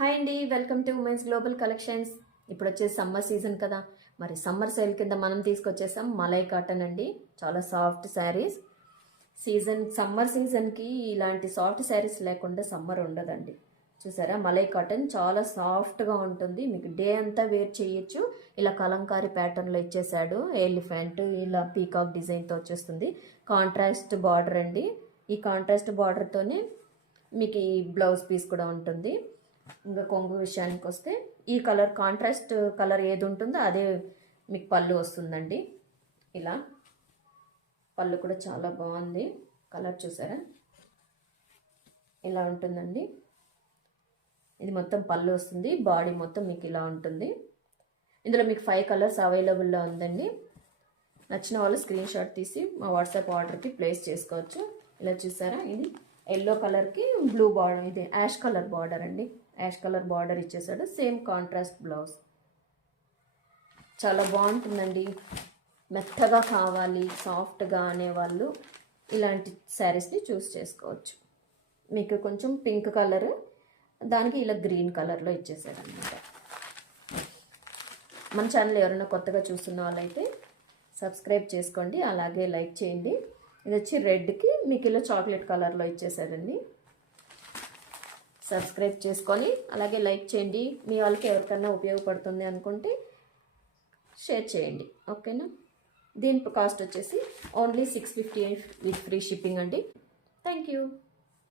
Hi అండి, welcome to women's global collections. ఇప్పుడు వచ్చేసి సమ్మర్ సీజన్ కదా, మరి సమ్మర్ సేల్ కింద మనం తీసుకొచ్చేసాం మలై కాటన్ అండి. చాలా సాఫ్ట్ శారీస్. సమ్మర్ సీజన్కి ఇలాంటి సాఫ్ట్ శారీస్ లేకుండా సమ్మర్ ఉండదండి. చూసారా, మలై కాటన్ చాలా సాఫ్ట్గా ఉంటుంది. మీకు డే అంతా వేర్ చేయొచ్చు. ఇలా కలంకారీ ప్యాటర్న్లో ఇచ్చేసాడు. ఎలిఫెంట్ ఇలా పీకాక్ డిజైన్తో వచ్చేస్తుంది. కాంట్రాస్ట్ బార్డర్ అండి. ఈ కాంట్రాస్ట్ బార్డర్తోనే మీకు ఈ బ్లౌజ్ పీస్ కూడా ఉంటుంది. ఇంకా కొంగు విషయానికి వస్తే ఈ కలర్ కాంట్రాస్ట్ కలర్ ఏది ఉంటుందో అదే మీకు పళ్ళు వస్తుందండి. ఇలా పళ్ళు కూడా చాలా బాగుంది. కలర్ చూసారా, ఇలా ఉంటుందండి. ఇది మొత్తం పళ్ళు వస్తుంది. బాడీ మొత్తం మీకు ఇలా ఉంటుంది. ఇందులో మీకు 5 కలర్స్ అవైలబుల్లో ఉందండి. నచ్చిన వాళ్ళు స్క్రీన్ షాట్ తీసి మా వాట్సాప్ ఆర్డర్కి ప్లేస్ చేసుకోవచ్చు. ఇలా చూసారా, ఇది ఎల్లో కలర్కి బ్లూ బార్డర్, ఇది యాష్ కలర్ బార్డర్ అండి. యాష్ కలర్ బార్డర్ ఇచ్చేసాడు. Same contrast blouse. చాలా బాగుంటుందండి. మెత్తగా కావాలి, సాఫ్ట్గా అనేవాళ్ళు ఇలాంటి శారీస్ని చూస్ చేసుకోవచ్చు. మీకు కొంచెం పింక్ కలర్, దానికి ఇలా గ్రీన్ కలర్లో ఇచ్చేసాడు అనమాట. మన ఛానల్ ఎవరైనా కొత్తగా చూస్తున్న వాళ్ళైతే సబ్స్క్రైబ్ చేసుకోండి, అలాగే లైక్ చేయండి. ఇది వచ్చి రెడ్కి మీకు ఇలా చాక్లెట్ కలర్లో ఇచ్చేసాడండి. సబ్స్క్రైబ్ చేసుకొని అలాగే లైక్ చేయండి. మీ వాళ్ళకి ఎవరికన్నా ఉపయోగపడుతుంది అనుకుంటే షేర్ చేయండి, ఓకేనా. దీని కాస్ట్ వచ్చేసి ఓన్లీ 650 విత్ ఫ్రీ షిప్పింగ్ అండి. Thank you.